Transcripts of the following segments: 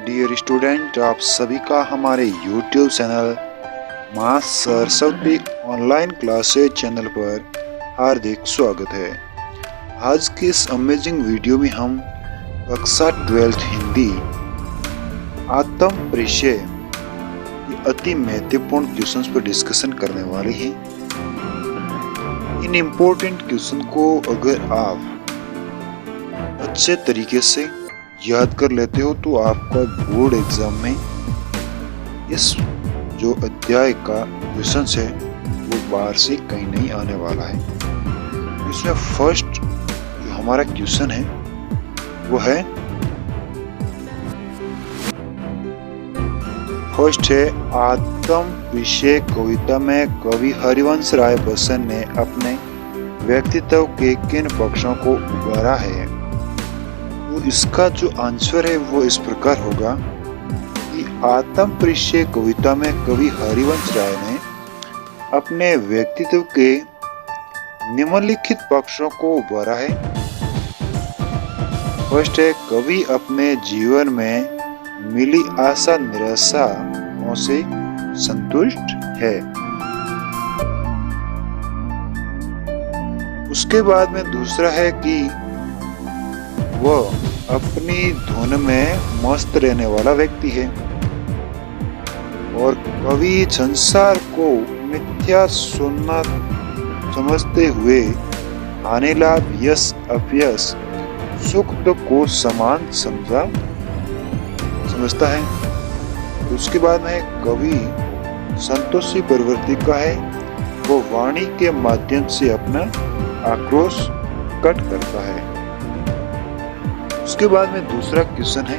Dear student, आप सभी का हमारे YouTube चैनल मां सरस्वती ऑनलाइन क्लासेज चैनल पर हार्दिक स्वागत है। आज की इस अमेजिंग वीडियो में हम कक्षा 12th हिंदी आत्म परिचय की अति महत्वपूर्ण क्वेश्चंस पर डिस्कशन करने वाले हैं। इन इम्पोर्टेंट क्वेश्चन को अगर आप अच्छे तरीके से याद कर लेते हो तो आपका बोर्ड एग्जाम में इस जो अध्याय का क्वेश्चन है वो बाहर से कहीं नहीं आने वाला है। इसमें फर्स्ट जो हमारा क्वेश्चन है वो है आत्म परिचय कविता में कवि हरिवंश राय बच्चन ने अपने व्यक्तित्व के किन पक्षों को उभारा है। तो इसका जो आंसर है वो इस प्रकार होगा कि आत्म परिचय कविता में कवि हरिवंश राय ने अपने व्यक्तित्व के निम्नलिखित पक्षों को उभारा है। फर्स्ट है, कवि अपने जीवन में मिली आशा निराशाओं से संतुष्ट है। उसके बाद में दूसरा है कि वह अपनी धुन में मस्त रहने वाला व्यक्ति है। और कवि संसार को मिथ्या सुनना समझते हुए हानि लाभ यश अपयश सुख दुख को समान समझता है। उसके बाद में कवि संतोषी प्रवृत्ति का है। वो वाणी के माध्यम से अपना आक्रोश प्रकट करता है। उसके बाद में दूसरा क्वेश्चन है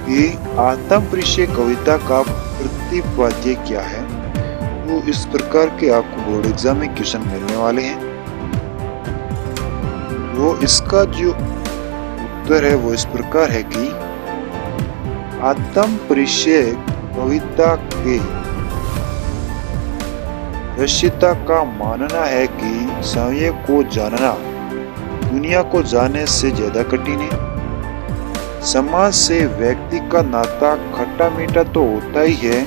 कि आत्म परिचय कविता का प्रतिपाद्य क्या है। वो इस प्रकार के आपको बोर्ड एग्जाम में क्वेश्चन मिलने वाले हैं। वो इसका जो उत्तर है वो इस प्रकार है कि आत्म परिचय कविता के रचयिता का मानना है कि स्वयं को जानना दुनिया को जानने से ज्यादा कठिन है। समाज से व्यक्ति का नाता खट्टा मीठा तो होता ही है,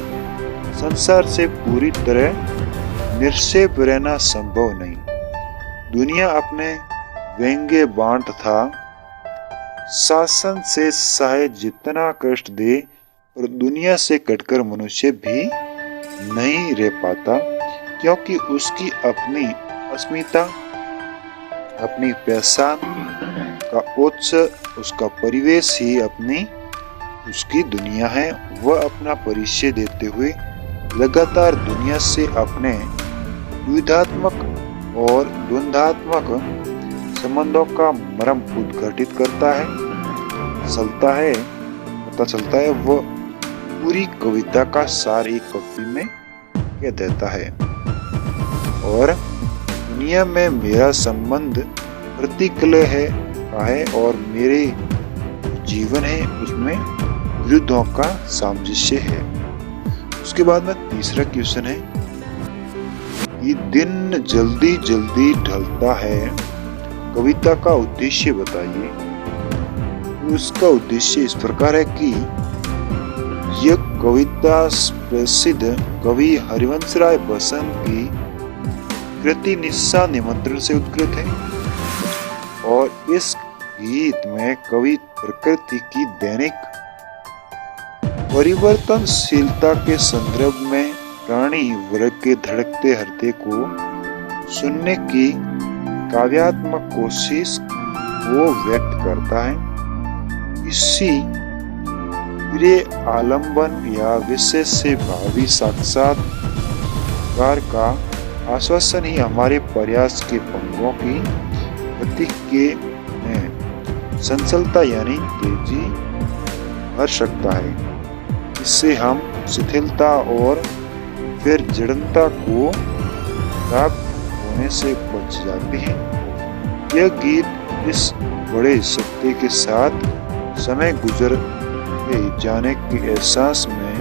संसार से पूरी तरह निश्चेप रहना संभव नहीं। दुनिया अपने व्यंग्य बाण तथा शासन से चाहे जितना कष्ट दे और दुनिया से कटकर मनुष्य भी नहीं रह पाता, क्योंकि उसकी अपनी अस्मिता अपनी पहचान का उत्स उसका परिवेश ही अपनी उसकी दुनिया है। वह अपना परिचय देते हुए लगातार दुनिया से अपने द्विधात्मक और द्वंद्वात्मक संबंधों का मर्म उद्घाटित करता है। पता चलता है वह पूरी कविता का सार एक पंक्ति में कह देता है। और दुनिया में मेरा संबंध प्रतिकूल है और मेरे जीवन है उसमें विरुद्धों का सामंजस्य है। उसके बाद में तीसरा क्वेश्चन है कि दिन जल्दी जल्दी ढलता है, कविता का उद्देश्य बताइए। उसका उद्देश्य इस प्रकार है कि यह कविता प्रसिद्ध कवि हरिवंश राय बच्चन की कृति निस्सा निमंत्रण से उत्कृत है। और इस गीत में कवि प्रकृति की दैनिक परिवर्तनशीलता के संदर्भ में प्राणी वर्ग के धड़कते हृदय को सुनने की काव्यात्मक कोशिश वो व्यक्त करता है। इसी प्रिय आलंबन या विषय से भावी साक्षात्कार का आश्वासन ही हमारे प्रयास के पंगों की गति के संचलता यानी तेजी भर सकता है। इससे हम शिथिलता और फिर जड़ता को प्राप्त होने से बच जाते हैं। यह गीत इस बड़े सत्य के साथ समय गुजर जाने के एहसास में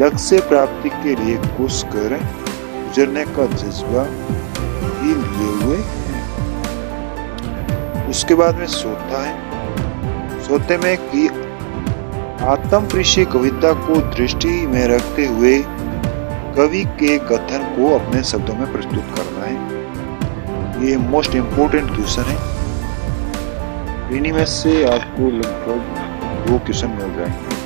लक्ष्य प्राप्ति के लिए कुछ कर गुजरने का जज्बा भी लिए हुए हैं। उसके बाद में सोता है। सोते में कि आत्म प्रीष्य कविता को दृष्टि में रखते हुए कवि के कथन को अपने शब्दों में प्रस्तुत करना है। ये मोस्ट इम्पोर्टेंट क्वेश्चन है। इन्हीं में से आपको लगभग 2 क्वेश्चन मिल जाएंगे।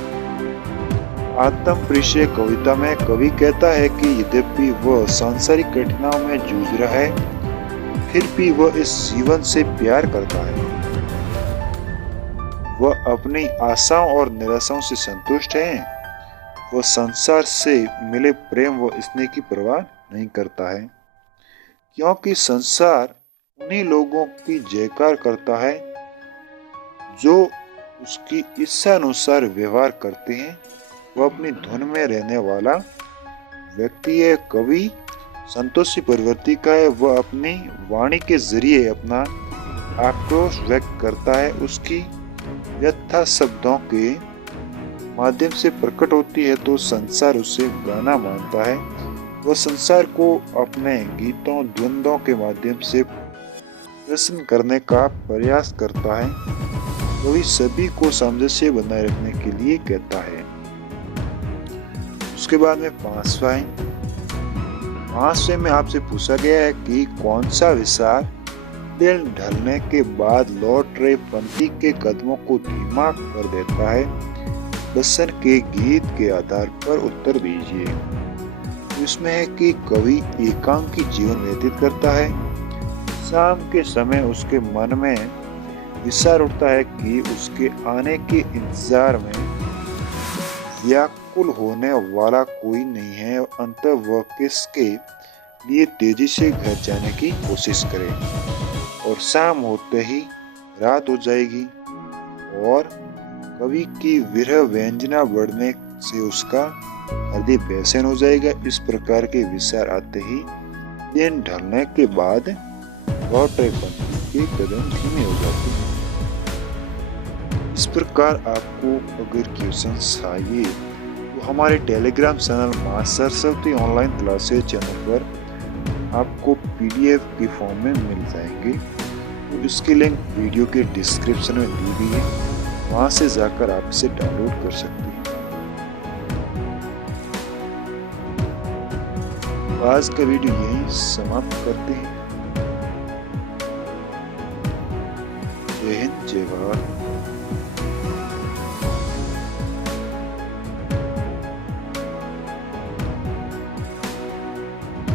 आत्म प्रीष्य कविता में कवि कहता है कि यद्यपि वह सांसारिक कठिनाइयों में जूझ रहा है, फिर भी वह इस जीवन से प्यार करता है। वह अपनी आशाओं और निराशाओं से संतुष्ट है। वह संसार से मिले प्रेम व स्नेह की परवाह नहीं करता है, क्योंकि संसार उन्हीं लोगों की जयकार करता है जो उसकी इच्छा अनुसार व्यवहार करते हैं। वह अपनी धुन में रहने वाला व्यक्ति है। कवि संतोषी प्रवृत्ति का है। वह अपनी वाणी के जरिए अपना आक्रोश व्यक्त करता है। उसकी व्यथा शब्दों के माध्यम से प्रकट होती है तो संसार उसे गाना मानता है। वह संसार को अपने गीतों द्वंद्वों के माध्यम से प्रसन्न करने का प्रयास करता है। कवि सभी को सामंजस्य बनाए रखने के लिए कहता है। उसके बाद में 5वें में आपसे पूछा गया है कि कौन सा विचार दिन ढलने के बाद लौट रहे पंथी के कदमों को धीमा कर देता है। दर्शन के गीत के आधार पर उत्तर दीजिए। इसमें है कि कवि एकांकी जीवन व्यतीत करता है। शाम के समय उसके मन में विचार उठता है कि उसके आने के इंतजार में व्याकुल होने वाला कोई नहीं है। अंत वह किसके लिए तेजी से घर जाने की कोशिश करे और शाम होते ही रात हो जाएगी और कवि की विरह व्यंजना बढ़ने से उसका हृदय बेचैन हो जाएगा। इस प्रकार के विचार आते ही दिन ढलने के बाद लौट रहे पंथी के कदम धीमे हो जाते हैं। इस प्रकार आपको अगर क्वेश्चन चाहिए तो हमारे टेलीग्राम चैनल मां सरस्वती ऑनलाइन क्लासेस चैनल पर आपको PDF के फॉर्म में मिल जाएंगे। तो इसकी लिंक वीडियो के डिस्क्रिप्शन में दी गई है, वहां से जाकर आप इसे डाउनलोड कर सकते हैं। आज का वीडियो यहीं समाप्त करते हैं। जय हिंद, जय भारत।